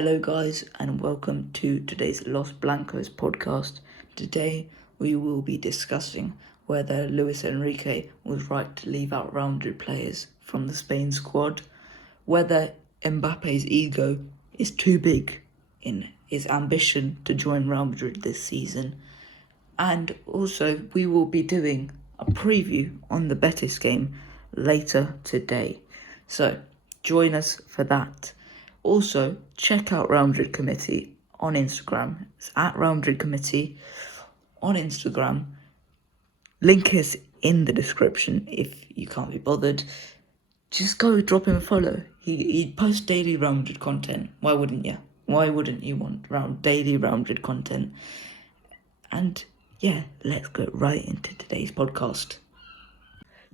Hello guys and welcome to today's Los Blancos podcast. Today we will be discussing whether Luis Enrique was right to leave out Real Madrid players from the Spain squad, whether Mbappe's ego is too big in his ambition to join Real Madrid this season, and also we will be doing a preview on the Betis game later today. So join us for that. Also, check out RealMadridCommittee on Instagram. It's at RealMadridCommittee on Instagram. Link is in the description if you can't be bothered. Just go drop him a follow. He posts daily Real Madrid content. Why wouldn't you? Why wouldn't you want daily Real Madrid content? And yeah, let's go right into today's podcast.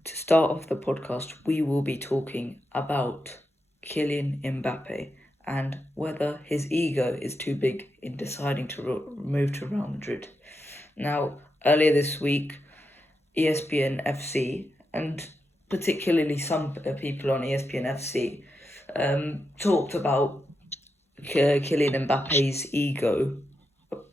To start off the podcast, we will be talking about Kylian Mbappe and whether his ego is too big in deciding to move to Real Madrid. Now, earlier this week, ESPN FC, and particularly some people on ESPN FC, talked about Kylian Mbappe's ego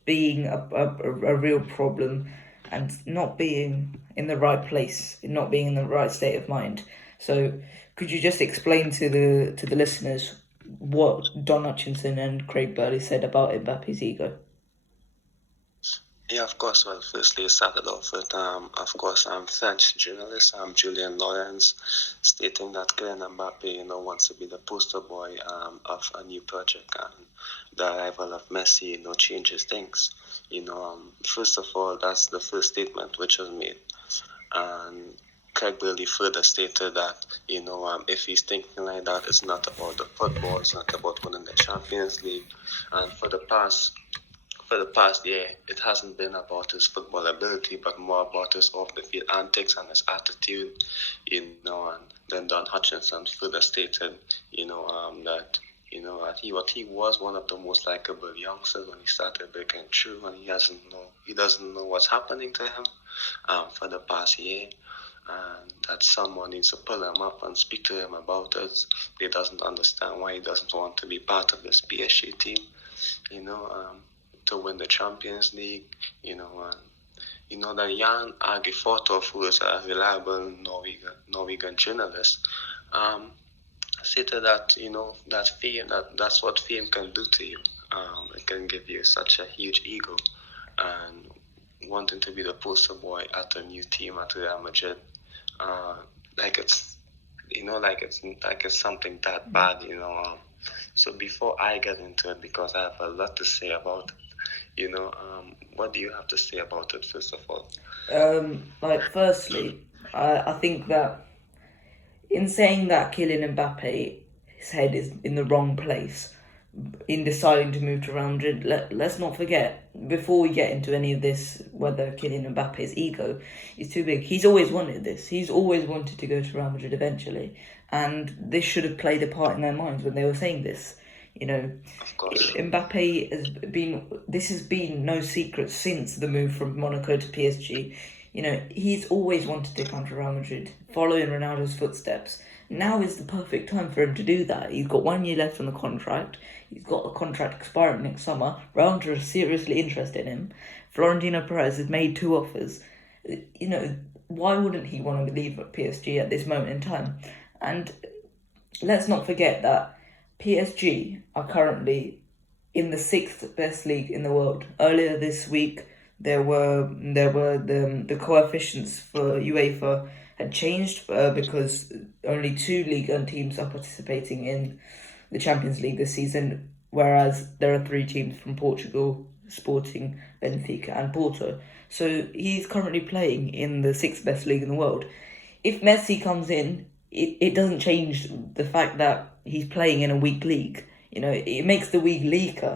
being a real problem and not being in the right place, not being in the right state of mind. So could you just explain to the listeners what Don Hutchinson and Craig Burley said about Mbappe's ego? Yeah, of course. Well, firstly, it started off with, French journalist, Julian Lawrence, stating that Kylian Mbappe, wants to be the poster boy of a new project, and the arrival of Messi, changes things. First of all, that's the first statement which was made, and Craig Burley further stated that, if he's thinking like that, it's not about the football, it's not about winning the Champions League, and for the past year, it hasn't been about his football ability, but more about his off-the-field antics and his attitude, and then Don Hutchinson further stated, that he was one of the most likable youngsters when he started breaking through, and he doesn't know what's happening to him for the past year, and that someone needs to pull him up and speak to him about it. He doesn't understand why he doesn't want to be part of this PSG team, to win the Champions League, that Jan Agefortov, who is a reliable Norwegian journalist, stated that, that fame, that's what fame can do to you. It can give you such a huge ego, and wanting to be the poster boy at a new team at Real Madrid, like it's something that bad, So before I get into it, because I have a lot to say about it, what do you have to say about it, first of all? Firstly, I think that in saying that Kylian Mbappe's head is in the wrong place in deciding to move to Real Madrid, let's not forget, before we get into any of this, whether Kylian Mbappe's ego is too big, he's always wanted this. He's always wanted to go to Real Madrid eventually, and this should have played a part in their minds when they were saying this. Mbappe has been no secret since the move from Monaco to PSG. He's always wanted to come to Real Madrid, following Ronaldo's footsteps. Now is the perfect time for him to do that. He's got 1 year left on the contract. He's got a contract expiring next summer. Real Madrid are seriously interested in him. Florentino Perez has made 2 offers. Why wouldn't he want to leave PSG at this moment in time? And let's not forget that PSG are currently in the 6th best league in the world. Earlier this week, there were the coefficients for UEFA had changed because only 2 Ligue 1 teams are participating in the Champions League this season, whereas there are 3 teams from Portugal, Sporting, Benfica and Porto. So he's currently playing in the 6th best league in the world. If Messi comes in, it doesn't change the fact that he's playing in a weak league. It makes the weak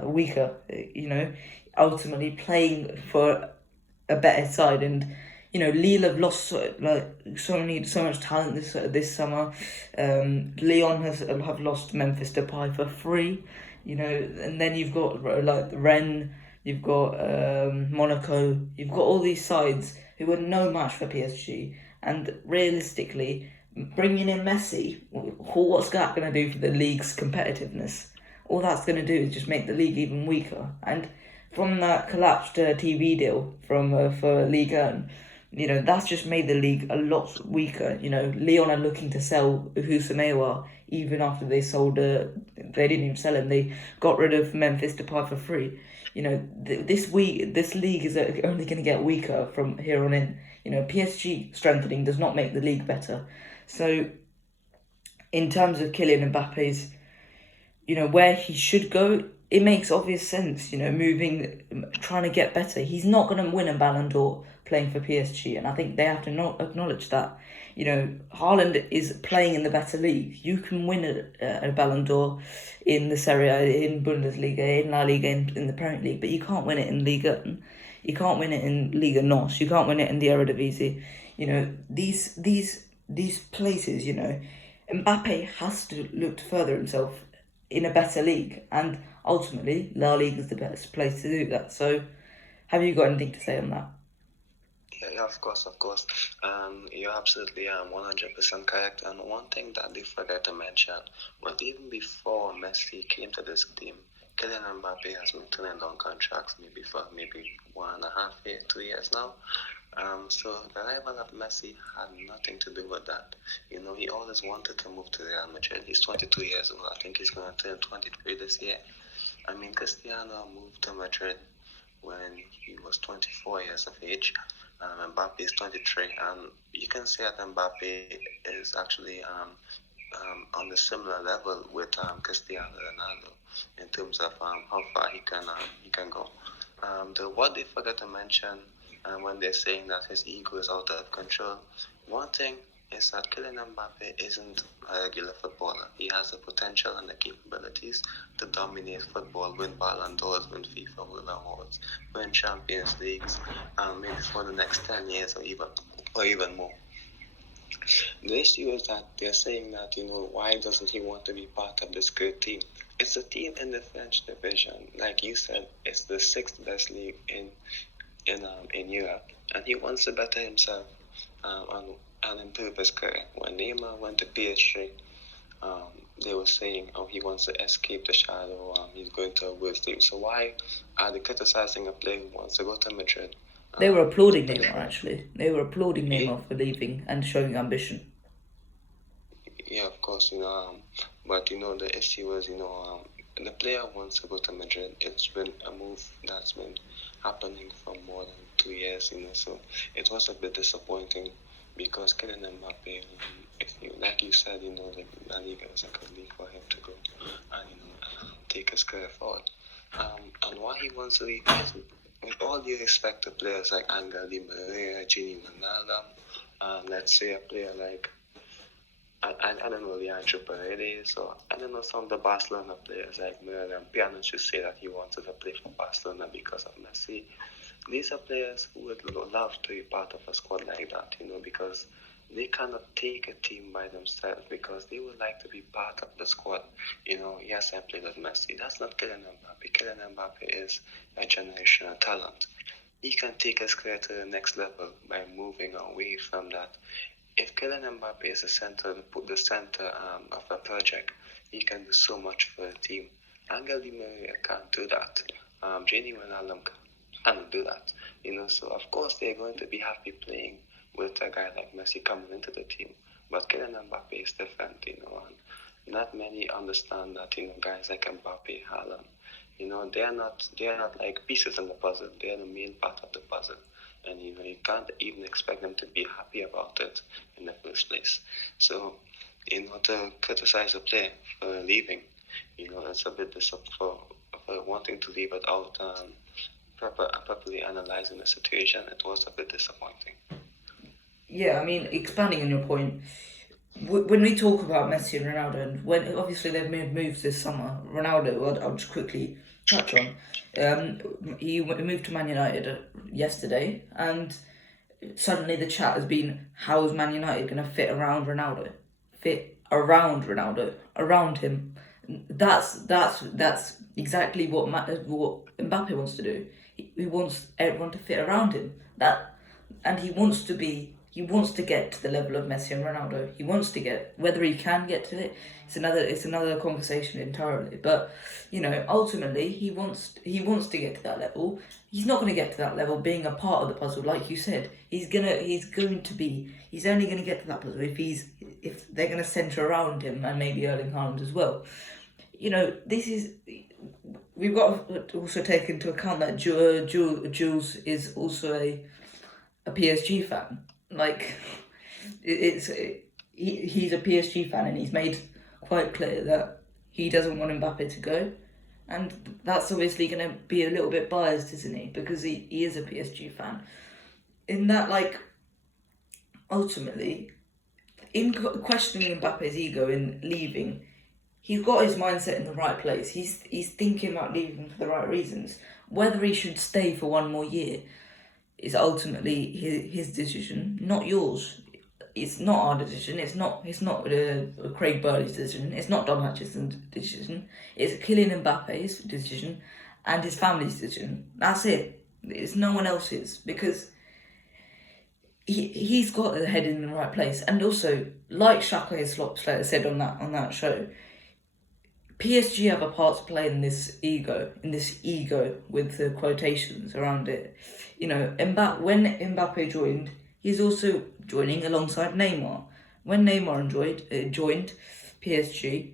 weaker. Ultimately playing for a better side, and Lille have lost so much talent this summer. Lyon have lost Memphis Depay for free. And then you've got Rennes, you've got Monaco, you've got all these sides who are no match for PSG, and realistically, bringing in Messi, what's that going to do for the league's competitiveness? all that's going to do is just make the league even weaker. And from that collapsed TV deal for Ligue 1, that's just made the league a lot weaker. Lyon are looking to sell Houssamawa even after they sold. They didn't even sell him. They got rid of Memphis Depay for free. This league is only going to get weaker from here on in. PSG strengthening does not make the league better. So, in terms of Kylian Mbappe's, where he should go, it makes obvious sense, trying to get better. He's not going to win a Ballon d'Or playing for PSG, and I think they have to not acknowledge that. Haaland is playing in the better league. You can win a Ballon d'Or in the Serie A, in Bundesliga, in La Liga, in the Premier League, but you can't win it in Liga 1. You can't win it in Liga NOS. You can't win it in the Eredivisie. These places, Mbappe has to look to further himself in a better league, and ultimately La Liga is the best place to do that. So have you got anything to say on that? Yeah, of course. You're absolutely 100% correct. And one thing that they forget to mention, but even before Messi came to this team, Kylian Mbappe has been turning down contracts for 1.5 years, 2 years now. So the arrival of Messi had nothing to do with that. He always wanted to move to Real Madrid. He's 22 years old. I think he's going to turn 23 this year. Cristiano moved to Madrid when he was 24 years of age. Mbappe is 23, and you can say that Mbappe is actually on the similar level with Cristiano Ronaldo in terms of how far he can go. What they forget to mention when they're saying that his ego is out of control, one thing is that Kylian Mbappe isn't a regular footballer. He has the potential and the capabilities to dominate football, win Ballon d'Ors, win FIFA World Awards, win Champions Leagues, maybe for the next 10 years or even more. The issue is that they're saying that, why doesn't he want to be part of this great team? It's a team in the French division. Like you said, it's the 6th best league in Europe, and he wants to better himself and improve his career. When Neymar went to PSG, they were saying, he wants to escape the shadow, he's going to a worse team. So why are they criticizing a player who wants to go to Madrid? They were applauding Neymar, actually. They were applauding Neymar for leaving and showing ambition. Yeah, of course, but the issue is, the player wants to go to Madrid. It's been a move that's been happening for more than 2 years, so it was a bit disappointing because Kylian Mbappe, like you said, the La Liga is a good league for him to go and take his career forward. And why he wants to leave is, with all due respect to players like Angel Di Maria, Gini Wijnaldum, let's say a player like I don't know, Leandro Paredes, or I don't know, some of the Barcelona players like Miriam Pjanic should say that he wanted to play for Barcelona because of Messi. These are players who would love to be part of a squad like that, because they cannot take a team by themselves because they would like to be part of the squad. Yes, I played with Messi. That's not Kylian Mbappe. Kylian Mbappe is a generational talent. He can take his career to the next level by moving away from that. If Kylian Mbappe is the center of a project, he can do so much for the team. Angel Di Maria can't do that. Gini Wijnaldum can't do that. So of course they're going to be happy playing with a guy like Messi coming into the team. But Kylian Mbappe is different, and not many understand that, guys like Mbappe, Haaland, they are not like pieces in the puzzle. They are the main part of the puzzle. And you can't even expect them to be happy about it in the first place. So, to criticize a player for leaving, it's a bit for wanting to leave without properly analyzing the situation. It was a bit disappointing. Yeah, expanding on your point, when we talk about Messi and Ronaldo, and when obviously they've made moves this summer, Ronaldo, I'll just quickly touch on. He moved to Man United yesterday, and suddenly the chat has been, how is Man United going to fit around Ronaldo? Fit around Ronaldo, around him. That's exactly what Mbappe wants to do. He wants everyone to fit around him. And he wants to be he wants to get to the level of Messi and Ronaldo. He wants to get, whether he can get to it, it's another conversation entirely. But ultimately, he wants to get to that level. He's not going to get to that level being a part of the puzzle, like you said. He's only going to get to that puzzle if they're going to centre around him, and maybe Erling Haaland as well. We've got to also take into account that Jules is also a PSG fan. Like, he's a PSG fan, and he's made quite clear that he doesn't want Mbappe to go, and that's obviously going to be a little bit biased, isn't he? Because he is a PSG fan. In that, like, ultimately, in questioning Mbappe's ego in leaving, he's got his mindset in the right place. He's thinking about leaving for the right reasons. Whether he should stay for one more year is ultimately his decision, not yours. It's not our decision. It's not Craig Burley's decision. It's not Don Hutchison's decision. It's Kylian Mbappe's decision and his family's decision. That's it. It's no one else's, because he's got his head in the right place. And also, like Shaka Slopslater said on that show, PSG have a part to play in this ego with the quotations around it. When Mbappe joined, he's also joining alongside Neymar. When Neymar joined PSG,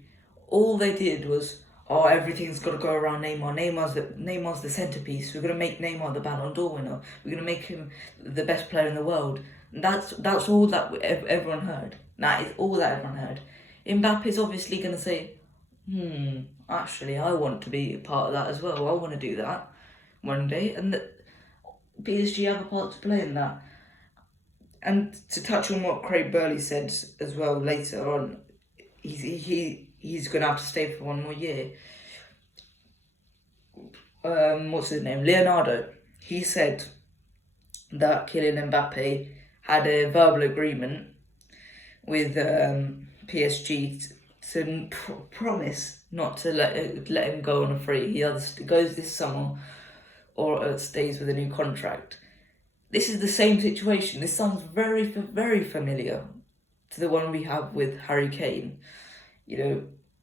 all they did was, everything's got to go around Neymar. Neymar's the centerpiece. We're going to make Neymar the Ballon d'Or winner. We're going to make him the best player in the world. That's all that everyone heard. That is all that everyone heard. Mbappe's obviously going to say, actually, I want to be a part of that as well. I want to do that one day, and that PSG have a part to play in that. And to touch on what Craig Burley said as well later on, he's going to have to stay for one more year. What's his name? Leonardo. He said that Kylian Mbappe had a verbal agreement with PSG to promise not to let him go on a free. He either goes this summer or stays with a new contract. This is the same situation. This sounds very, very familiar to the one we have with Harry Kane.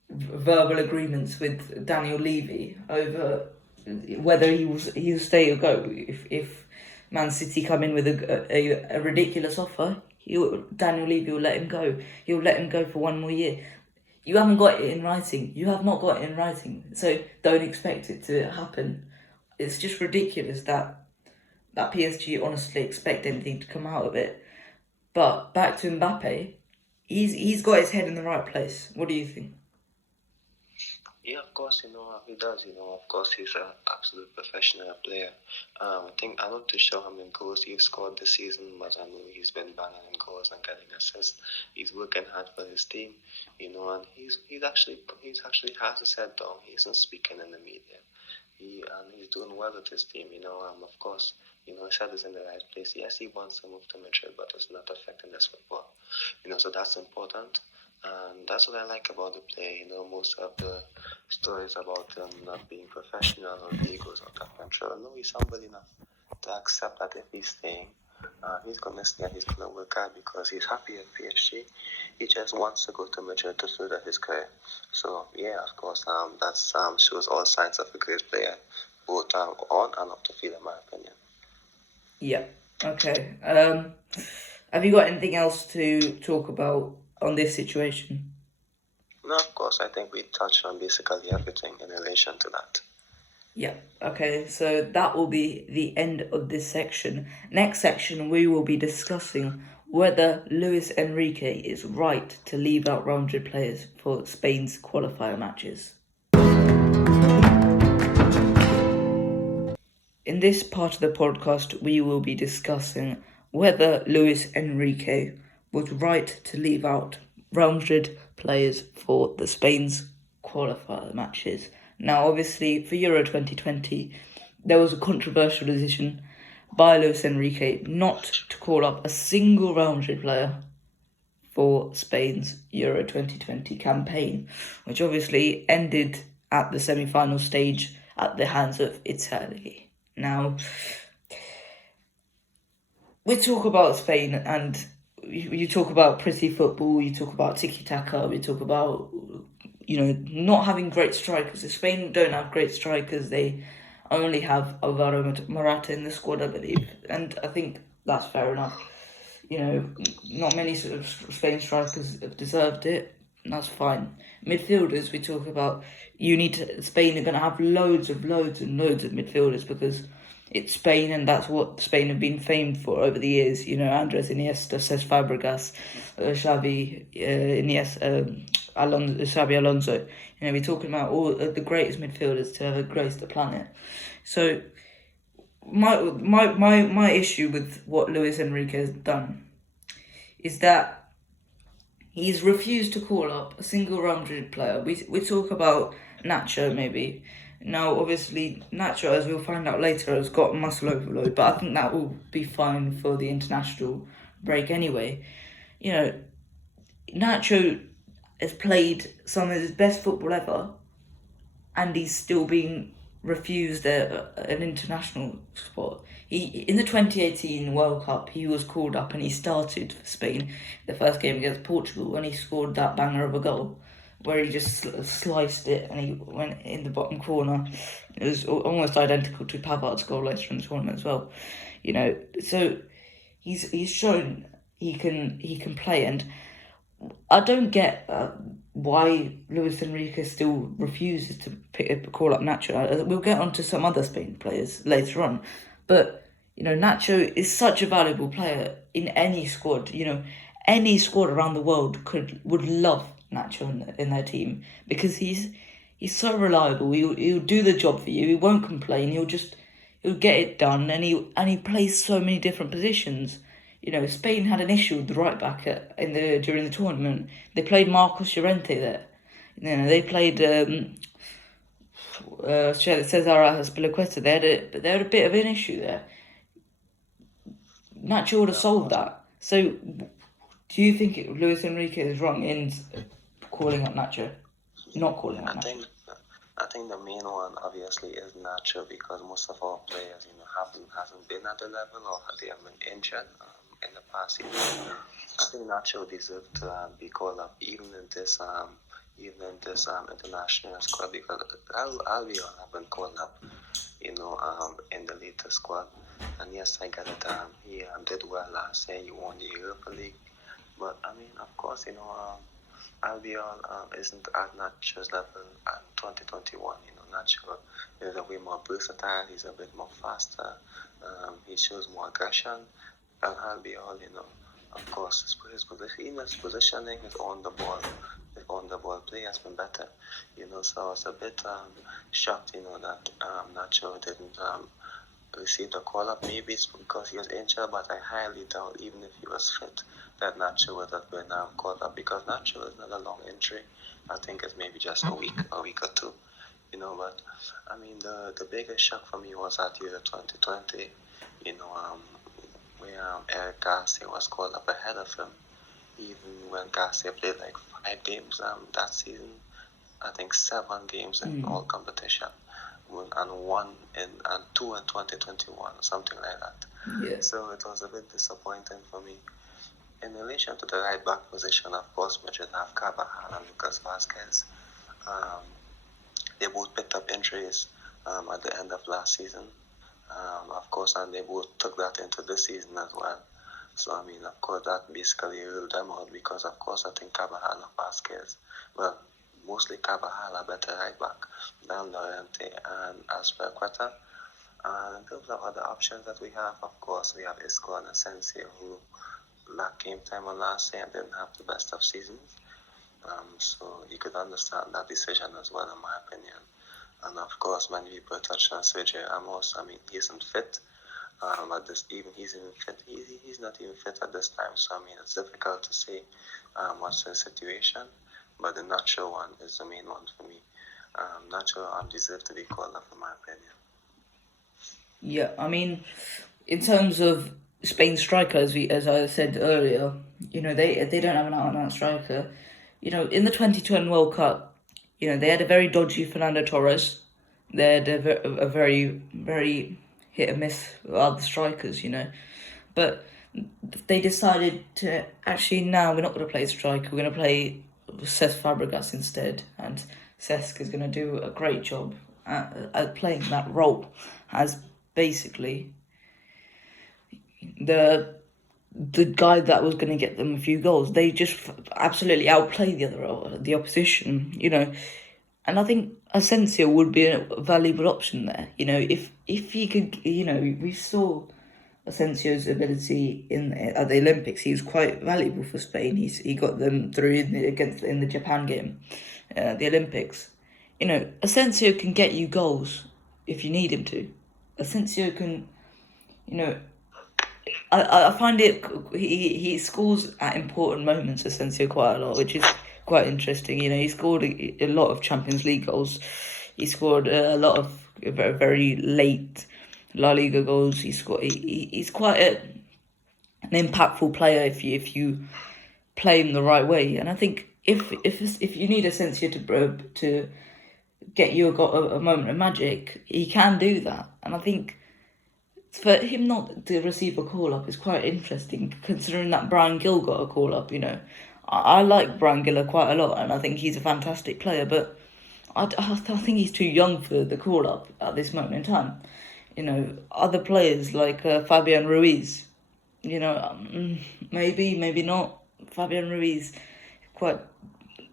Verbal agreements with Daniel Levy over whether he will stay or go. If Man City come in with a ridiculous offer, Daniel Levy will let him go. He'll let him go for one more year. You haven't got it in writing. You have not got it in writing. So don't expect it to happen. It's just ridiculous that PSG honestly expect anything to come out of it. But back to Mbappe, he's got his head in the right place. What do you think? Yeah, of course, he does. Of course, he's an absolute professional player. I think I'm not too sure how many goals he's scored this season, but I know he's been banging in goals and getting assists. He's working hard for his team, and he's actually has his head down. He isn't speaking in the media. He's doing well with his team. Of course, his head is in the right place. Yes, he wants to move to Madrid, but it's not affecting his football. So that's important. And that's what I like about the play. Most of the stories about him not being professional or egos out of control. No, he's humble enough to accept that if he's staying, he's going to stay and he's going to work hard because he's happy at PSG. He just wants to go to Madrid to further his career. So, yeah, of course, that shows all signs of a great player, both on and off the field, in my opinion. Yeah, okay. Have you got anything else to talk about on this situation? No, of course, I think we touched on basically everything in relation to that. Yeah, okay, so that will be the end of this section. Next section, we will be discussing whether Luis Enrique is right to leave out Real Madrid players for Spain's qualifier matches. In this part of the podcast, we will be discussing whether Luis Enrique was right to leave out Real Madrid players for the Spain's qualifier matches. Now, obviously, for Euro 2020, there was a controversial decision by Luis Enrique not to call up a single Real Madrid player for Spain's Euro 2020 campaign, which obviously ended at the semi-final stage at the hands of Italy. Now, we talk about Spain and you talk about pretty football, you talk about tiki-taka, we talk about, not having great strikers. If Spain don't have great strikers, they only have Alvaro Morata in the squad, I believe. And I think that's fair enough. Not many sort of Spain strikers have deserved it. That's fine. Midfielders, we talk about, Spain are going to have loads and loads of midfielders because it's Spain and that's what Spain have been famed for over the years. Andres Iniesta, Cesc Fabregas, Xavi, Iniesta, Xabi Alonso. We're talking about all the greatest midfielders to ever grace the planet. So my issue with what Luis Enrique has done is that he's refused to call up a single Real Madrid player. We talk about Nacho maybe. Now, obviously, Nacho, as we'll find out later, has got muscle overload, but I think that will be fine for the international break anyway. Nacho has played some of his best football ever, and he's still being refused an international spot. In the 2018 World Cup, he was called up and he started for Spain the first game against Portugal, and he scored that banger of a goal where he just sliced it and he went in the bottom corner. It was almost identical to Pavard's goal later in the tournament as well. So he's shown he can play, and I don't get why Luis Enrique still refuses to call up Nacho. We'll get on to some other Spain players later on, but Nacho is such a valuable player in any squad. Any squad around the world would love Nacho in their team because he's so reliable. He'll do the job for you. He won't complain. He'll get it done, and he plays so many different positions. Spain had an issue with the right back during the tournament. They played Marcos Llorente there. They played Cesar Azpilicueta. They had a bit of an issue there. Nacho would have solved that. So, do you think Luis Enrique is wrong in calling up Nacho? Not calling up Nacho? I think the main one obviously is Nacho because most of our players, hasn't been at the level or they have been injured in the past season. I think Nacho deserved to be called up even in this international squad because Albion have been called up, in the latest squad. And yes, I get it. He did well last year. He won the Europa League, but of course, Albion isn't at Nacho's level at 2021. Nacho is a way more versatile. He's a bit more faster. He shows more aggression. And Albion, of course, his positioning, his on the ball play has been better. So I was a bit shocked, that Nacho didn't receive the call up. Maybe it's because he was injured, but I highly doubt even if he was fit that Nacho would have been called up because Nacho is not a long injury. I think it's maybe just a week or two. But the biggest shock for me was at Euro 2020. Where Eric Garcia was called up ahead of him, even when Garcia played like 5 games that season. I think 7 games in all competition, and 2 in 2021 or something like that. Yeah. So it was a bit disappointing for me. In relation to the right back position, of course, Madrid have Carvajal and Lucas Vazquez. They both picked up injuries at the end of last season. Of course, and they both took that into this season as well. So, of course, that basically ruled them out because, of course, I think Carvajal and Vazquez, well, mostly Carvajal are better right back than Llorente and Azpilicueta. And in terms of other options that we have, of course, we have Isco and Asensio, who lacked game time on last year and didn't have the best of seasons. So you could understand that decision as well, in my opinion. And of course, many people touched on Sergio Ramos. He isn't fit. He's not even fit at this time. So it's difficult to say what's the situation. But the Nacho one is the main one for me. Nacho deserves to be called up, in my opinion. Yeah, in terms of Spain strikers, as I said earlier, they don't have an out-and-out striker. In the 2010 World Cup, they had a very dodgy Fernando Torres. They had a very, very hit and miss with other strikers, But they decided to actually, now we're not going to play striker, we're going to play Cesc Fabregas instead, and Cesc is going to do a great job at playing that role as basically the guy that was going to get them a few goals. They just absolutely outplayed the opposition, and I think Asensio would be a valuable option there. If he could, we saw Asensio's ability at the Olympics. He was quite valuable for Spain. He got them through in the Japan game, the Olympics. Asensio can get you goals if you need him to. Asensio can, I find he scores at important moments, Asensio, quite a lot, which is quite interesting. He scored a lot of Champions League goals. He scored a lot of very, very late La Liga goals. He's quite an impactful player if you play him the right way. And I think if you need Asensio to get you a moment of magic, he can do that. And I think for him not to receive a call-up is quite interesting, considering that Brian Gill got a call-up, I like Brian Gill quite a lot, and I think he's a fantastic player, but I think he's too young for the call-up at this moment in time. Other players like Fabian Ruiz, maybe not. Fabian Ruiz, quite,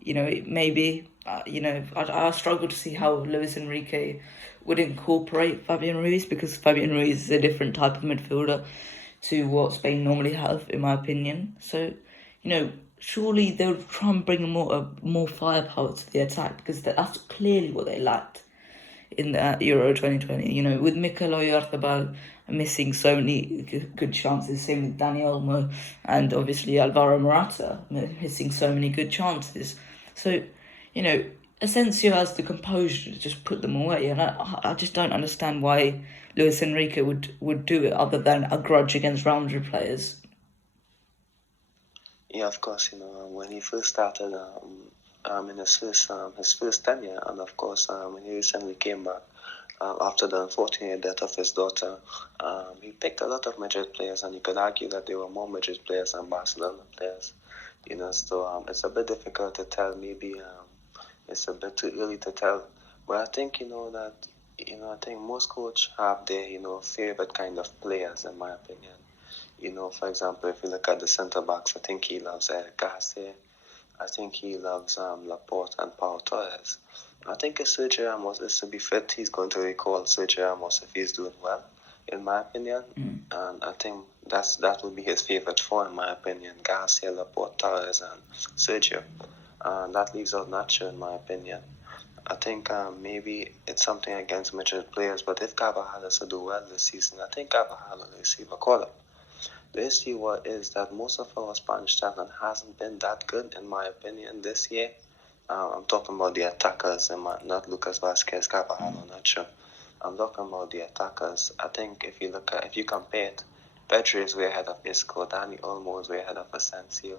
maybe, I struggle to see how Luis Enrique would incorporate Fabian Ruiz, because Fabian Ruiz is a different type of midfielder to what Spain normally have, in my opinion. So, surely they'll try and bring more firepower to the attack, because that's clearly what they lacked in the Euro 2020. With Mikel Oyarzabal missing so many good chances, same with Dani Olmo, and obviously Alvaro Morata missing so many good chances. So, Asensio has the composure to just put them away, and I just don't understand why Luis Enrique would do it, other than a grudge against Real Madrid players. Yeah, of course. When he first started in his first tenure, and of course when he recently came back after the unfortunate death of his daughter, he picked a lot of Madrid players, and you could argue that there were more Madrid players than Barcelona players. So it's a bit difficult to tell. Maybe it's a bit too early to tell. But I think that I think most coaches have their favorite kind of players, in my opinion. For example, if you look at the centre backs, I think he loves Garcia. I think he loves Laporte and Pau Torres. I think if Sergio Ramos is to be fit, he's going to recall Sergio Ramos if he's doing well, in my opinion. And I think that would be his favourite four, in my opinion: Garcia, Laporte, Torres, and Sergio. And that leaves out Nacho, in my opinion. I think maybe it's something against Madrid players, but if Carvajal is to do well this season, I think Carvajal will receive a call-up. The issue is that most of our Spanish talent hasn't been that good, in my opinion, this year. I'm talking about the attackers, not Lucas Vázquez, Carvajal, or Nacho. I'm talking about the attackers. I think if you compare it, Pedri is way ahead of Isco, Dani Olmo is way ahead of Asensio.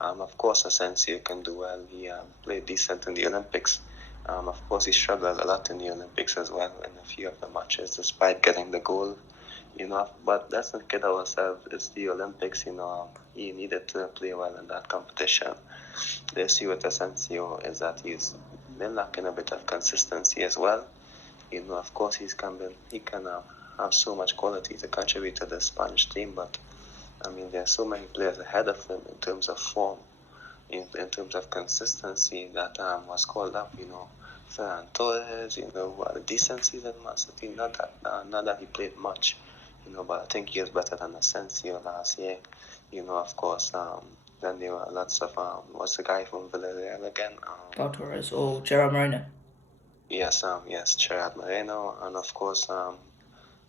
Of course, Asensio can do well. He played decent in the Olympics. Of course, he struggled a lot in the Olympics as well in a few of the matches, despite getting the goal. But let's not kid ourselves. It's the Olympics. He needed to play well in that competition. The issue with Asensio is that he's been lacking a bit of consistency as well. Of course, he can have so much quality to contribute to the Spanish team, but there are so many players ahead of him in terms of form, in terms of consistency, that was called up. Ferran Torres, who had a decent season in Man City. Not that he played much, but I think he is better than Asensio last year. Of course, then there were lots of what's the guy from Villarreal again? Pau Torres or Gerard Moreno. Yes, Gerard Moreno, and of course,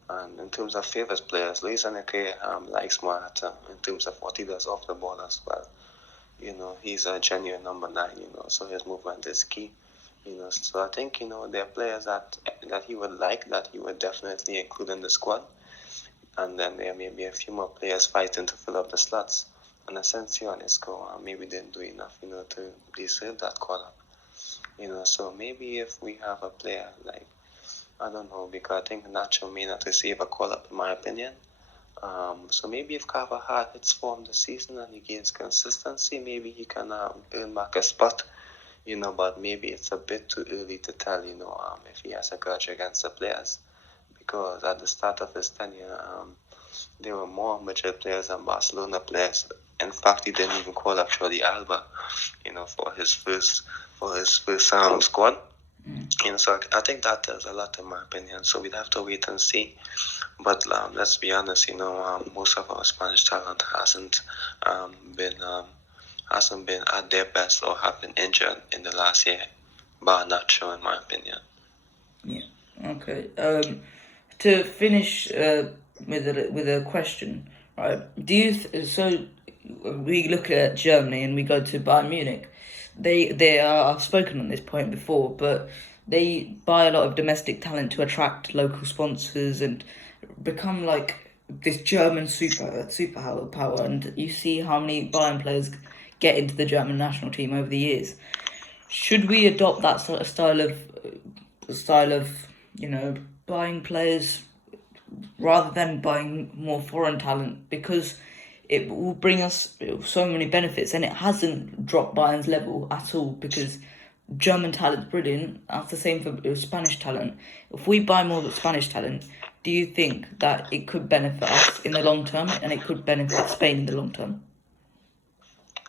and in terms of favourite players, Luis Enrique likes Morata in terms of what he does off the ball as well. He's a genuine number 9. So his movement is key. So I think there are players that he would like, that he would definitely include in the squad, and then there may be a few more players fighting to fill up the slots. And Asensio and Isco maybe didn't do enough, to deserve that call-up. So maybe if we have a player like, I don't know, because I think Nacho may not receive a call-up, in my opinion. So maybe if Carvajal hits form this season and he gains consistency, maybe he can earn back a spot, but maybe it's a bit too early to tell, if he has a grudge against the players. Because at the start of his tenure, there were more Madrid players than Barcelona players. In fact, he didn't even call up Jordi Alba, for his first squad. So I think that tells a lot in my opinion. So we'd have to wait and see. But let's be honest, most of our Spanish talent hasn't been at their best or have been injured in the last year, bar Nacho, in my opinion. Yeah. Okay. To finish with a question, right? Do you so we look at Germany and we go to Bayern Munich. They are, I've spoken on this point before, but they buy a lot of domestic talent to attract local sponsors and become like this German superpower. And you see how many Bayern players get into the German national team over the years. Should we adopt that sort of style of buying players rather than buying more foreign talent, because it will bring us so many benefits, and it hasn't dropped Bayern's level at all because German talent's brilliant. That's the same for Spanish talent. If we buy more Spanish talent, do you think that it could benefit us in the long term and it could benefit Spain in the long term?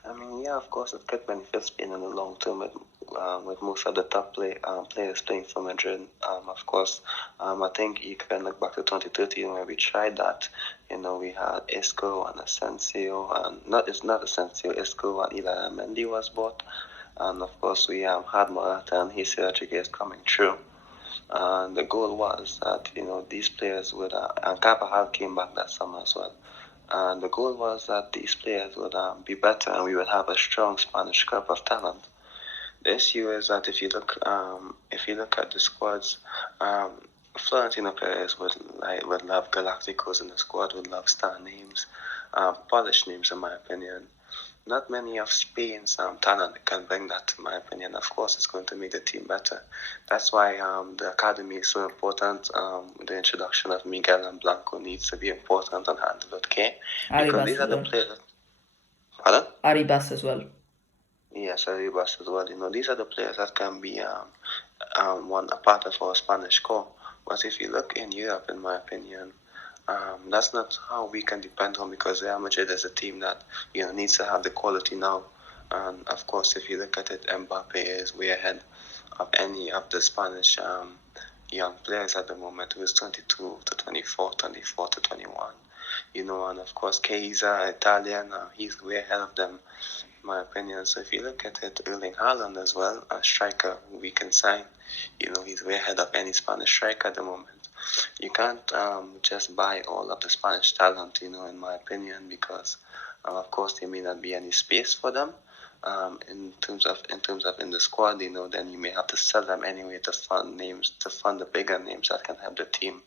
I mean, yeah, of course, it could benefit Spain in the long term with most of the top players playing for Madrid. Of course, I think you can look back to 2013 where we tried that. We had Isco and Asensio, and it's not Asensio, Isco and Eli Mendy was bought. And of course, we had Morata and Jesse Rodriguez coming through. And the goal was that, these players would, and Carvajal came back that summer as well. And the goal was that these players would be better and we would have a strong Spanish crop of talent. The issue is that if you look at the squads, Florentino Perez would love Galacticos in the squad, would love star names, polished names in my opinion. Not many of Spain's talent can bring that, in my opinion. Of course, it's going to make the team better. That's why the academy is so important. The introduction of Miguel and Blanco needs to be important and handled with care. Because these are the players. Pardon? Arribas as well. Yes, Arribas as well. These are the players that can be a part of our Spanish core. But if you look in Europe, in my opinion, that's not how we can depend on, because Real Madrid is a team that needs to have the quality now. And of course, if you look at it, Mbappe is way ahead of any of the Spanish young players at the moment, who is 22 to 24, 24 to 21. And of course, Chiesa, Italian, he's way ahead of them, in my opinion. So if you look at it, Erling Haaland as well, a striker who we can sign, he's way ahead of any Spanish striker at the moment. You can't just buy all of the Spanish talent, in my opinion, because of course there may not be any space for them in terms of in the squad. Then you may have to sell them anyway to fund the bigger names that can help the team.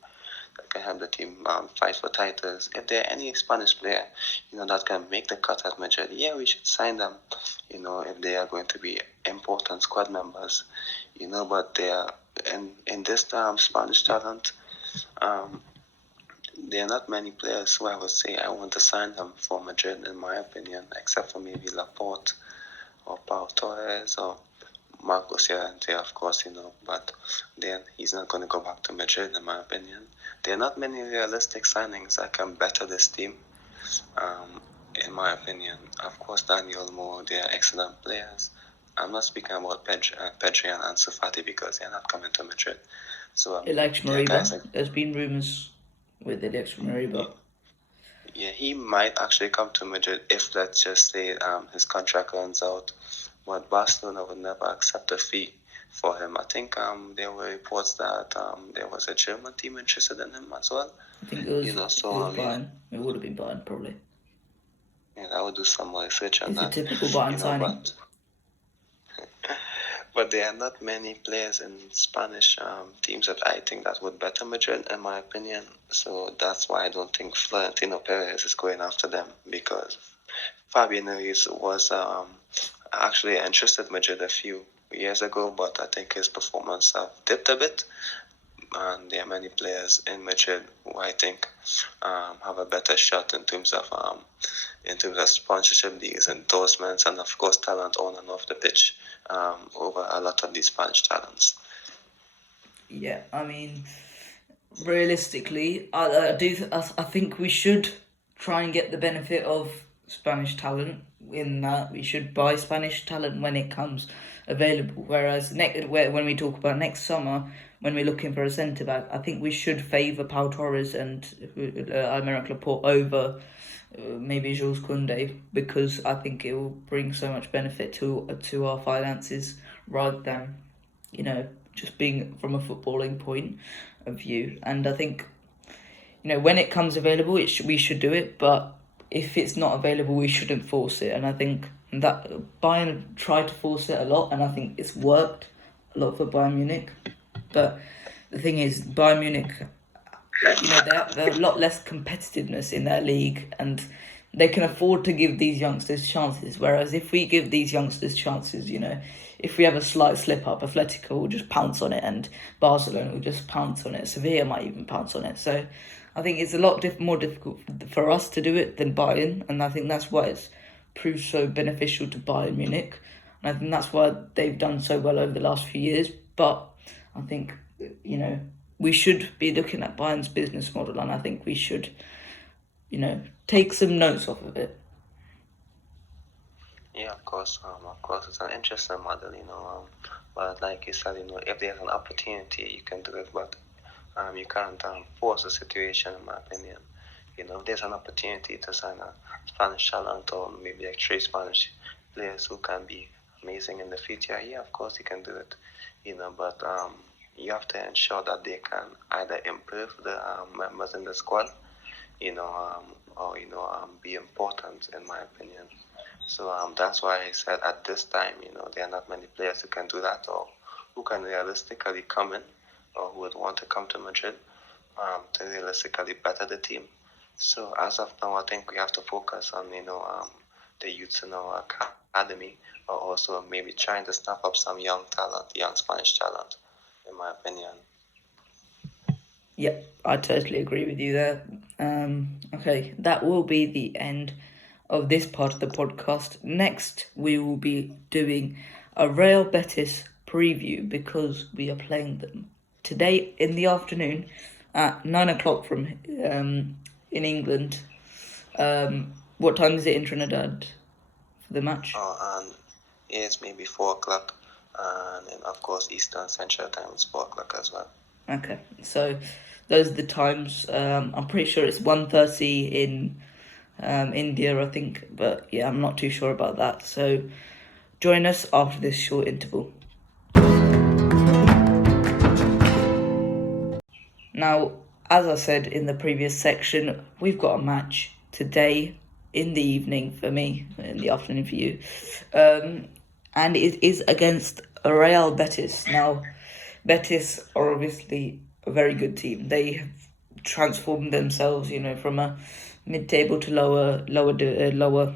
Fight for titles. If there are any Spanish player, that can make the cut at Madrid, yeah, we should sign them. If they are going to be important squad members, but they are in this Spanish talent. There are not many players who I would say I want to sign them for Madrid, in my opinion, except for maybe Laporte or Pau Torres or Marcos Llorente, of course, but then he's not going to go back to Madrid, in my opinion. There are not many realistic signings that can better this team, in my opinion. Of course, Daniel Mo, they are excellent players. I'm not speaking about Pedri and Ansu Fati because they're not coming to Madrid. So Alex Mariba. There's been rumours with Alex Mariba. Yeah, he might actually come to Madrid if, let's just say, his contract runs out. But Barcelona would never accept a fee for him. I think there were reports that there was a German team interested in him as well. I think it was Bayern. It would have been Bayern, probably. Yeah, I would do some more research on that. It's a typical Bayern signing. But there are not many players in Spanish teams that I think that would better Madrid, in my opinion. So that's why I don't think Florentino Perez is going after them, because Fabian Ruiz was actually interested in Madrid a few years ago, but I think his performance have dipped a bit. and there are many players in Madrid who I think have a better shot in terms of sponsorship deals, endorsements, and of course talent on and off the pitch over a lot of these Spanish talents. Yeah, I mean, realistically, I think we should try and get the benefit of Spanish talent. In that, we should buy Spanish talent when it comes available. Whereas when we talk about next summer, when we're looking for a centre back, I think we should favour Pau Torres and Aymeric Laporte over maybe Jules Koundé, because I think it will bring so much benefit to our finances rather than, just being from a footballing point of view. And I think, when it comes available, we should do it, but if it's not available, we shouldn't force it. And I think that Bayern tried to force it a lot, and I think it's worked a lot for Bayern Munich. But the thing is, Bayern Munich, they have a lot less competitiveness in their league, and they can afford to give these youngsters chances. Whereas if we give these youngsters chances, if we have a slight slip up, Atletico will just pounce on it, and Barcelona will just pounce on it. Sevilla might even pounce on it. So I think it's a lot more difficult for us to do it than Bayern, and I think that's why it's proved so beneficial to Bayern Munich. And I think that's why they've done so well over the last few years. But I think, we should be looking at Bayern's business model, and I think we should, take some notes off of it. Yeah, of course, it's an interesting model, but like you said, if there's an opportunity, you can do it, but you can't force a situation, in my opinion. If there's an opportunity to sign a Spanish talent or maybe like 3 Spanish players who can be amazing in the future, yeah, of course you can do it, but you have to ensure that they can either improve the members in the squad, or be important, in my opinion. So that's why I said at this time, there are not many players who can do that, or who can realistically come in, or who would want to come to Madrid to realistically better the team. So as of now, I think we have to focus on the youths in our academy, or also maybe trying to snap up some young Spanish talent, in my opinion. Yeah, I totally agree with you there. Okay, that will be the end of this part of the podcast. Next, we will be doing a Real Betis preview, because we are playing them today in the afternoon at 9 o'clock from in England. What time is it in Trinidad for the match? And it's maybe 4 o'clock, and then of course Eastern Central Time is 4 o'clock as well. Okay, so those are the times. I'm pretty sure it's 1:30 in India, I think, but yeah, I'm not too sure about that. So join us after this short interval. Now, as I said in the previous section, we've got a match today in the evening for me, in the afternoon for you, and it is against Real Betis. Now, Betis are obviously a very good team. They have transformed themselves, from a mid-table to lower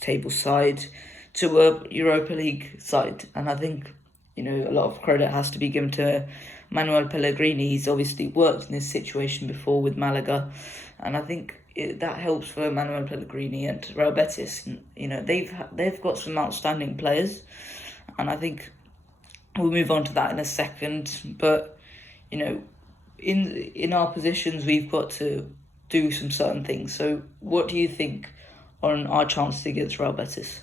table side to a Europa League side, and I think a lot of credit has to be given to Manuel Pellegrini. He's obviously worked in this situation before with Malaga, and I think that helps for Manuel Pellegrini and Real Betis. They've got some outstanding players, and I think we'll move on to that in a second. But in our positions, we've got to do some certain things. So what do you think on our chances against Real Betis?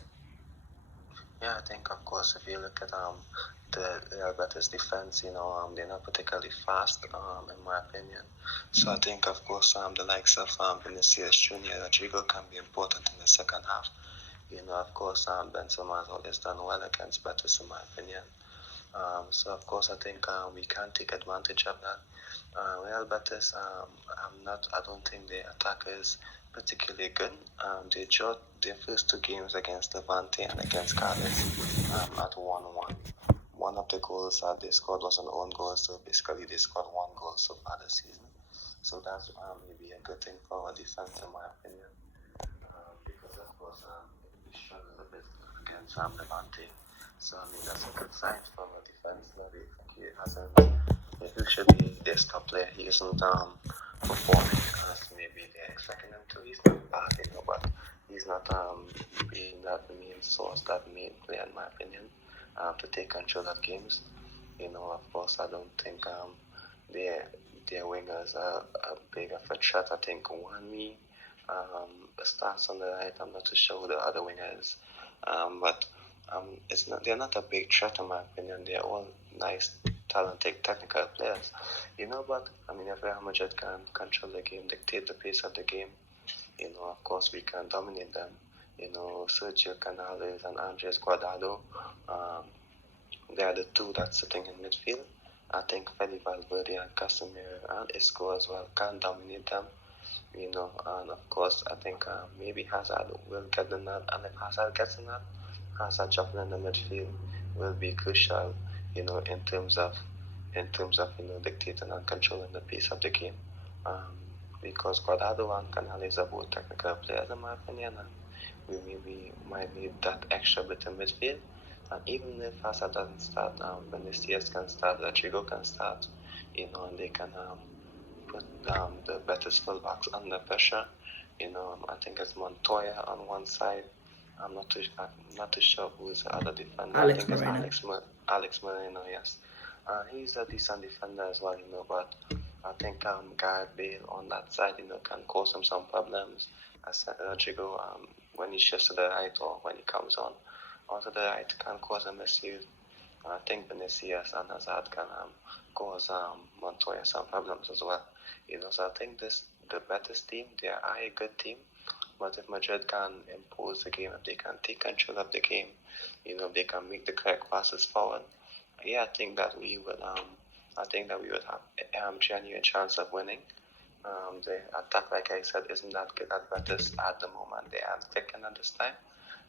Yeah, I think, of course, if you look at the Real Betis defense, they're not particularly fast, in my opinion. So I think, of course, the likes of Vinicius Junior, Rodrigo can be important in the second half. Of course, Benzema has always done well against Betis, in my opinion. So of course, I think we can take advantage of that. Real Betis, I don't think their attack is particularly good. They drew their first 2 games against Levante and against Cadiz at 1-1. One of the goals they scored was an own goal, so basically they scored 1 goal so far this season. So that's maybe a good thing for our defense, in my opinion, because of course we struggled a bit against Levante. So that's a good sign for our defense. He hasn't if usually their star player he isn't performing as maybe they're expecting him to. He's not bad, but he's not being that main source, that main player in my opinion, to take control of games. Of course, I don't think their their wingers are big of a threat. I think Wanmi starts on the right. I'm not too sure who the other winger is, but it's not. They're not a big threat in my opinion. They're all nice, talented, technical players. But I mean, if Real Madrid can control the game, dictate the pace of the game, of course we can dominate them. Sergio Canales and Andres Guardado, they are the two that's sitting in midfield. I think Fede Valverde and Casemiro and Isco as well can dominate them. And of course I think maybe Hazard will get the nut, and if Hazard gets the nut, Hazard jumping in the midfield will be crucial, in terms of dictating and controlling the pace of the game. Because Guardado and Canales are both technical players in my opinion, and we maybe might need that extra bit in midfield. And even if Hazard doesn't start, Vinicius can start, Rodrigo can start, and they can put the Betis fullbacks under pressure. I think it's Montoya on one side. I'm not too sure who is the other defender. I think Moreno. It's Alex Moreno, yes. He's a decent defender as well, but I think Gareth Bale on that side, can cause him some problems. I said Rodrigo, when he shifts to the right or when he comes on onto the right, can cause him issues. I think Vinicius and Hazard can cause Montoya some problems as well. So I think the Betis team, they are a good team. But if Madrid can impose the game, if they can take control of the game, if they can make the correct passes forward, I think that we would have genuine chance of winning. The attack, like I said, isn't that good at Betis at the moment. They are thick at this time.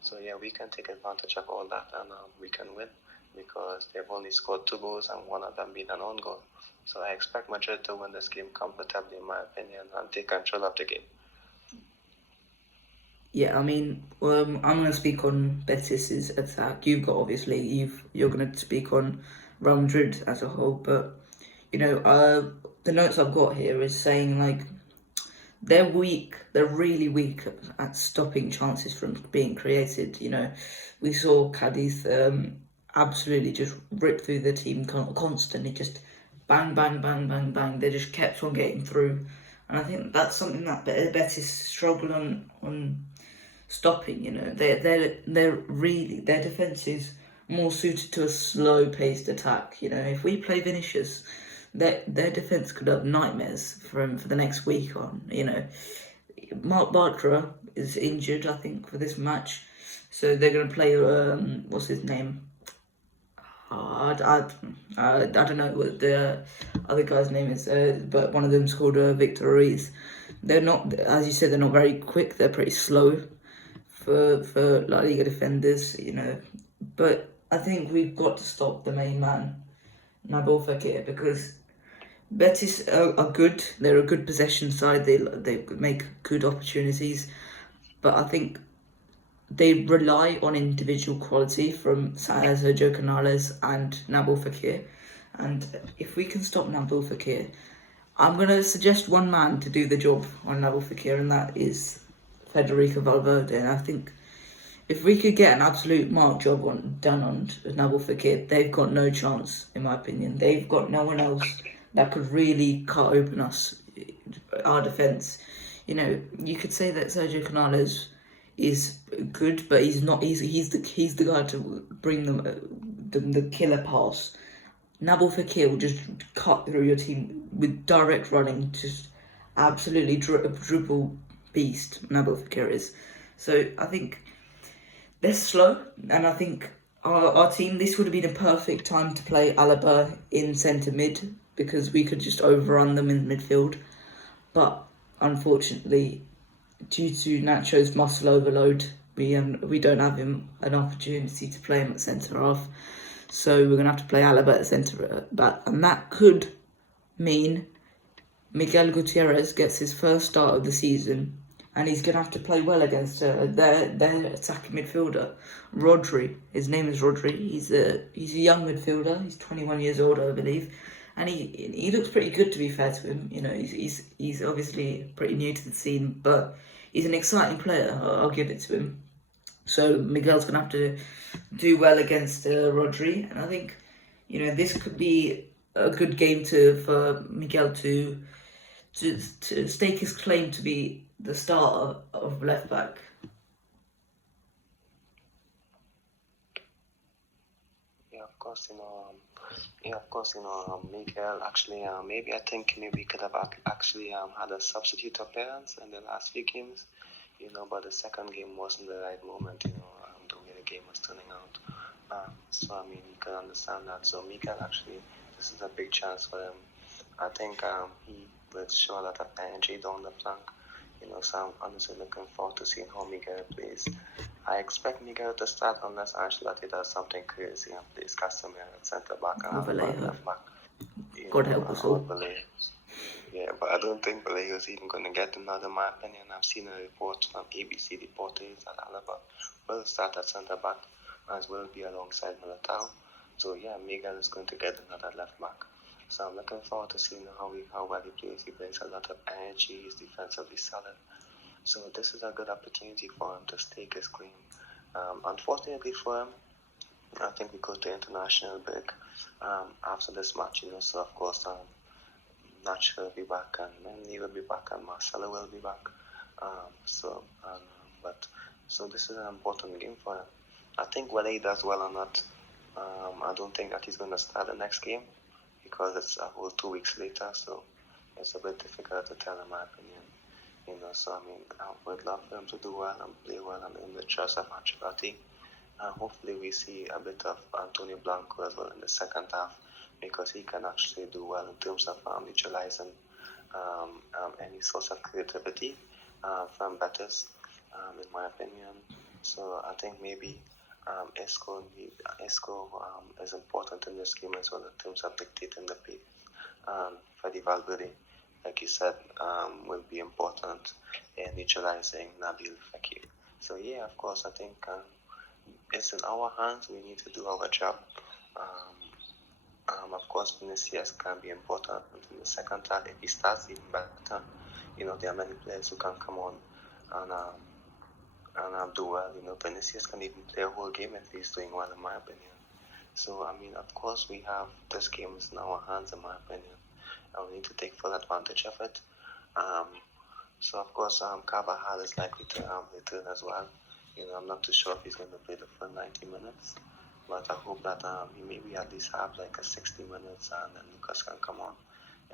So we can take advantage of all that, and we can win, because they've only scored 2 goals and one of them being an own goal. So I expect Madrid to win this game comfortably, in my opinion, and take control of the game. Yeah, I mean, I'm going to speak on Betis's attack. You're going to speak on Real Madrid as a whole. But the notes I've got here is saying like they're weak. They're really weak at stopping chances from being created. We saw Cadiz absolutely just rip through the team constantly, just bang, bang, bang, bang, bang. They just kept on getting through, and I think that's something that Betis struggle on stopping. They're really, their defense is more suited to a slow-paced attack. If we play Vinicius, their defense could have nightmares for the next week on. Mark Bartra is injured, I think, for this match, so they're going to play what's his name? I don't know what the other guy's name is, but one of them's called Victor Ruiz. They're not, as you said, they're not very quick. They're pretty slow for La Liga defenders, But I think we've got to stop the main man, Nabil Fekir, because Betis are good. They're a good possession side. They make good opportunities, but I think they rely on individual quality from Sergio Canales and Nabil Fekir. And if we can stop Nabil Fekir, I'm going to suggest one man to do the job on Nabil Fekir, and that is Federico Valverde. And I think if we could get an absolute mark job done on Nabil Fekir, they've got no chance, in my opinion. They've got no one else that could really cut open our defence. You could say that Sergio Canales is good, but he's not. He's the guy to bring them the killer pass. Nabil Fekir will just cut through your team with direct running, just absolutely dribble beast. Nabil Fekir is. So I think they're slow, and I think our team, this would have been a perfect time to play Alaba in centre mid, because we could just overrun them in midfield. But unfortunately, due to Nacho's muscle overload, we don't have him an opportunity to play him at centre half. So we're going to have to play Alaba at centre back, and that could mean Miguel Gutierrez gets his first start of the season, and he's going to have to play well against their attacking midfielder, Rodri. His name is Rodri. He's a young midfielder. He's 21 years old, I believe, and he looks pretty good, to be fair to him. You know, he's obviously pretty new to the scene, but he's an exciting player. I'll give it to him. So Miguel's gonna have to do well against Rodri, and I think, you know, this could be a good game for Miguel to stake his claim to be the starter of left back. Yeah, of course, Miguel actually, maybe I think maybe could have actually had a substitute appearance in the last few games, but the second game wasn't the right moment, the way the game was turning out. So I mean, you can understand that. So Miguel actually, this is a big chance for him. I think he will show a lot of energy down the flank. So I'm honestly looking forward to seeing how Miguel plays. I expect Miguel to start unless Ancelotti does something crazy and plays Casemiro at centre back and Vallejo left back. God help us all. Yeah, but I don't think Vallejo's even going to get another, in my opinion. I've seen a report from ABC Deportes that Alaba will start at centre back as will be alongside Militao. So yeah, Miguel is going to get another left back. So I'm looking forward to seeing how well he plays. He plays a lot of energy. He's defensively solid. So this is a good opportunity for him to stake his claim. Unfortunately for him, I think we go to international break after this match. So of course, Nacho will be back, and Mendy will be back, and Marcelo will be back. So this is an important game for him. I think whether he does well or not, I don't think that he's going to start the next game, because it's a whole 2 weeks later, so it's a bit difficult to tell, in my opinion. So I mean, I would love for him to do well and play well and in the trust of Ancelotti. Hopefully we see a bit of Antonio Blanco as well in the second half, because he can actually do well in terms of neutralizing any source of creativity from Betis, in my opinion. So I think maybe Isco is important in this game as well in terms of dictating the pace. Freddy Valverde, like you said, will be important in neutralizing Nabil Fekir. So yeah, of course, I think it's in our hands. We need to do our job. Of course, Vinicius can be important in the second half if he starts even better. There are many players who can come on and do well. Vinicius can even play a whole game if he's doing well, in my opinion. So, I mean, of course, we have this game is in our hands, in my opinion, and we need to take full advantage of it. So, of course, Carvajal is likely to return as well. I'm not too sure if he's going to play the full 90 minutes, but I hope that he maybe at least have like a 60 minutes and then Lucas can come on,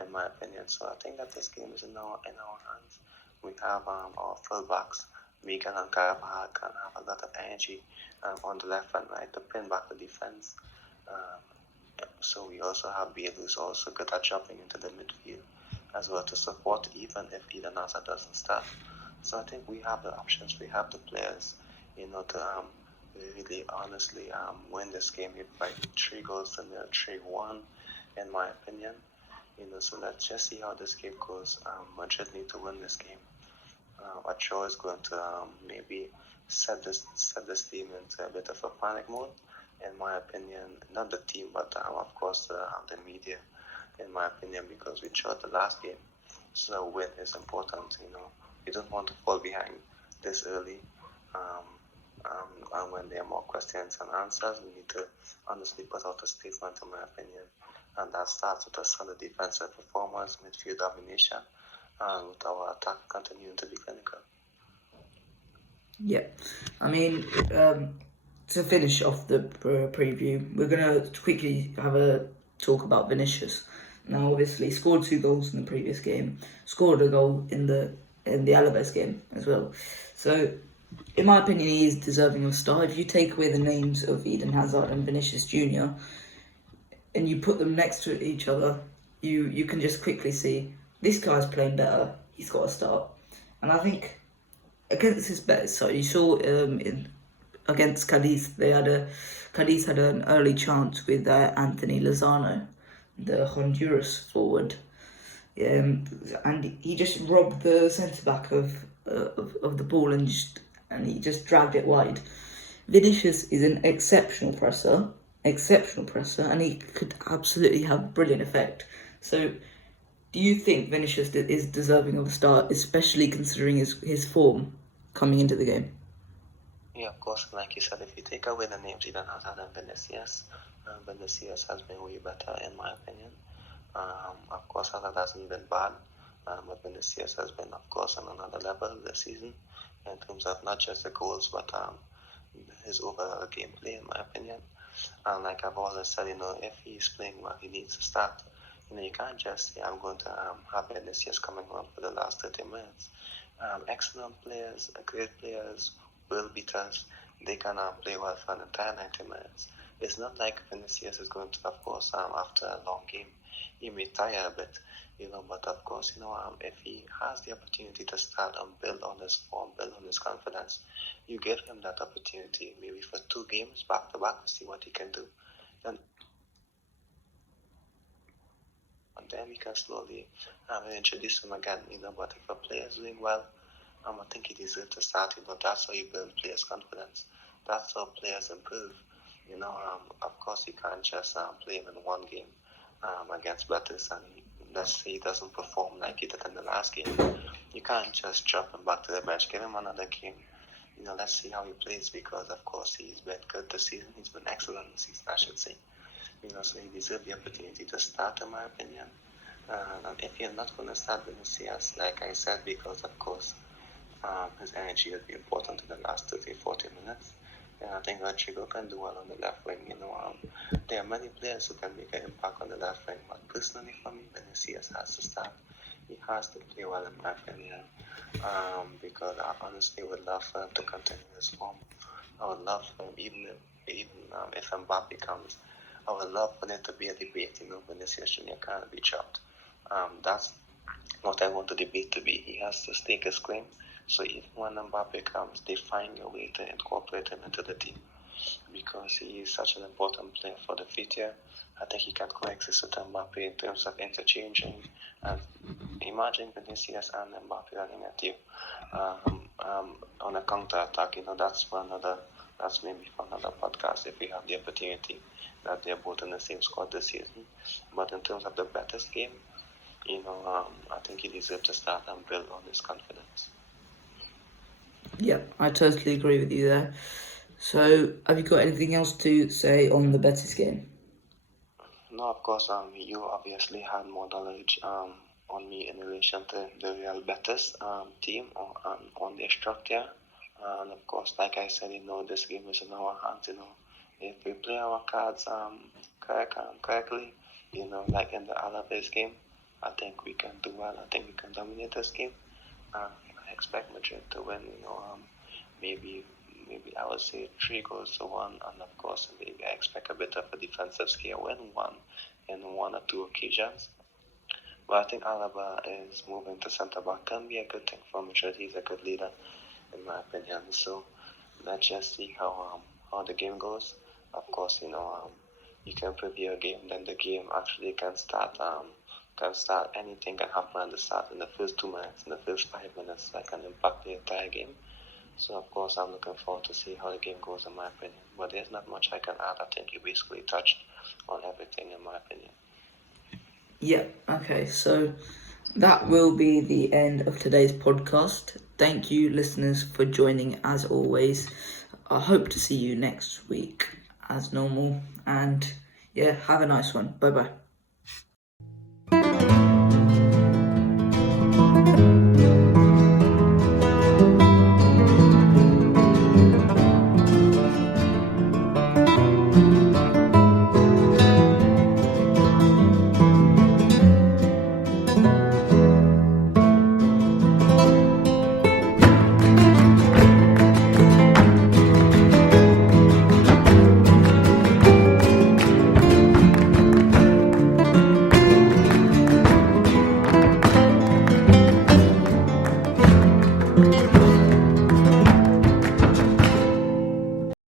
in my opinion. So I think that this game is in our hands. We have our fullbacks, Miguel and Carvajal, can have a lot of energy on the left and right to pin back the defense. So we also have Bale, who's also good at jumping into the midfield as well to support, even if Eden Hazard doesn't start. So I think we have the options, we have the players, to really honestly win this game by 3 goals to 3-1, in my opinion. So let's just see how this game goes. Madrid need to win this game. Ochoa is going to maybe set this team into a bit of a panic mode, in my opinion. Not the team, but of course the media, in my opinion, because we showed the last game. So a win is important. You don't want to fall behind this early. And when there are more questions and answers, we need to honestly put out a statement, in my opinion. And that starts with a solid defensive performance, midfield domination, and with our attack continuing to be clinical. Yeah, I mean, to finish off the preview, we're going to quickly have a talk about Vinicius. Now, obviously, scored 2 goals in the previous game, scored a goal in the Alaves game as well. So, in my opinion, he is deserving of a start. If you take away the names of Eden Hazard and Vinicius Jr., and you put them next to each other, you can just quickly see this guy's playing better. He's got to start. And I think against his Betis side, you saw against Cadiz, Cadiz had an early chance with Anthony Lozano, the Honduras forward. And he just robbed the centre back of the ball and he just dragged it wide. Vinicius is an exceptional presser, exceptional presser, and he could absolutely have a brilliant effect. So, do you think Vinicius is deserving of a start, especially considering his form coming into the game? Yeah, of course, like you said, if you take away the names he done other than Vinicius, Vinicius has been way better in my opinion. Of course, Hazard hasn't been bad, but Vinicius has been, of course, on another level this season in terms of not just the goals, but his overall gameplay, in my opinion. And like I've always said, if he's playing well, he needs to start. You can't just say, I'm going to have Vinicius coming on for the last 30 minutes. Excellent players, great players, will beaters, they can play well for an entire 90 minutes. It's not like Vinicius is going to, of course, after a long game, he may tire a bit, but of course, if he has the opportunity to start and build on his form, build on his confidence, you give him that opportunity maybe for 2 games back to back to see what he can do. And then we can slowly introduce him again, but if a player is doing well, I think he deserves to start, that's how you build players' confidence. That's how players improve. Of course, you can't just play him in one game against Betis and let's say he doesn't perform like he did in the last game. You can't just drop him back to the bench, give him another game. Let's see how he plays because, of course, he's been good this season. He's been excellent this season, I should say. So he deserves the opportunity to start, in my opinion. And if you're not going to start Vinicius, like I said, because, of course, his energy would be important in the last 30, 40 minutes. And I think Rodrigo can do well on the left wing. There are many players who can make an impact on the left wing, but personally for me, Vinicius has to start. He has to play well, in my opinion, because I honestly would love for him to continue his form. I would love for him, even if Mbappe comes, I would love for there to be a debate. Vinicius Junior can't be chopped. That's what I want the debate to be. He has to stake his claim. So even when Mbappe comes, they find a way to incorporate him into the team because he is such an important player for the future. I think he can coexist with Mbappe in terms of interchanging. And imagine Vinicius and Mbappe running at you on a counter attack. That's maybe for another podcast if we have the opportunity that they're both in the same squad this season. But in terms of the Betis game, I think he deserves to start and build on his confidence. Yeah, I totally agree with you there. So, have you got anything else to say on the Betis game? No, of course, you obviously had more knowledge on me in relation to the Real Betis team on their structure. And of course, like I said, this game is in our hands, If we play our cards correctly, like in the Alaves game, I think we can do well. I think we can dominate this game. I expect Madrid to win, maybe I would say 3-1, and of course maybe I expect a bit of a defensive scare win in 1 or 2 occasions. But I think Alaba is moving to centre back can be a good thing for Madrid. He's a good leader, in my opinion. So let's just see how the game goes. Of course, you can preview a game, then the game actually can start. Anything can happen at the start in the first 2 minutes, in the first 5 minutes, that can impact the entire game. So of course I'm looking forward to see how the game goes, in my opinion. But there's not much I can add. I think you basically touched on everything, in my opinion. Yeah, okay, so that will be the end of today's podcast. Thank you, listeners, for joining as always. I hope to see you next week as normal. And yeah, have a nice one. Bye-bye.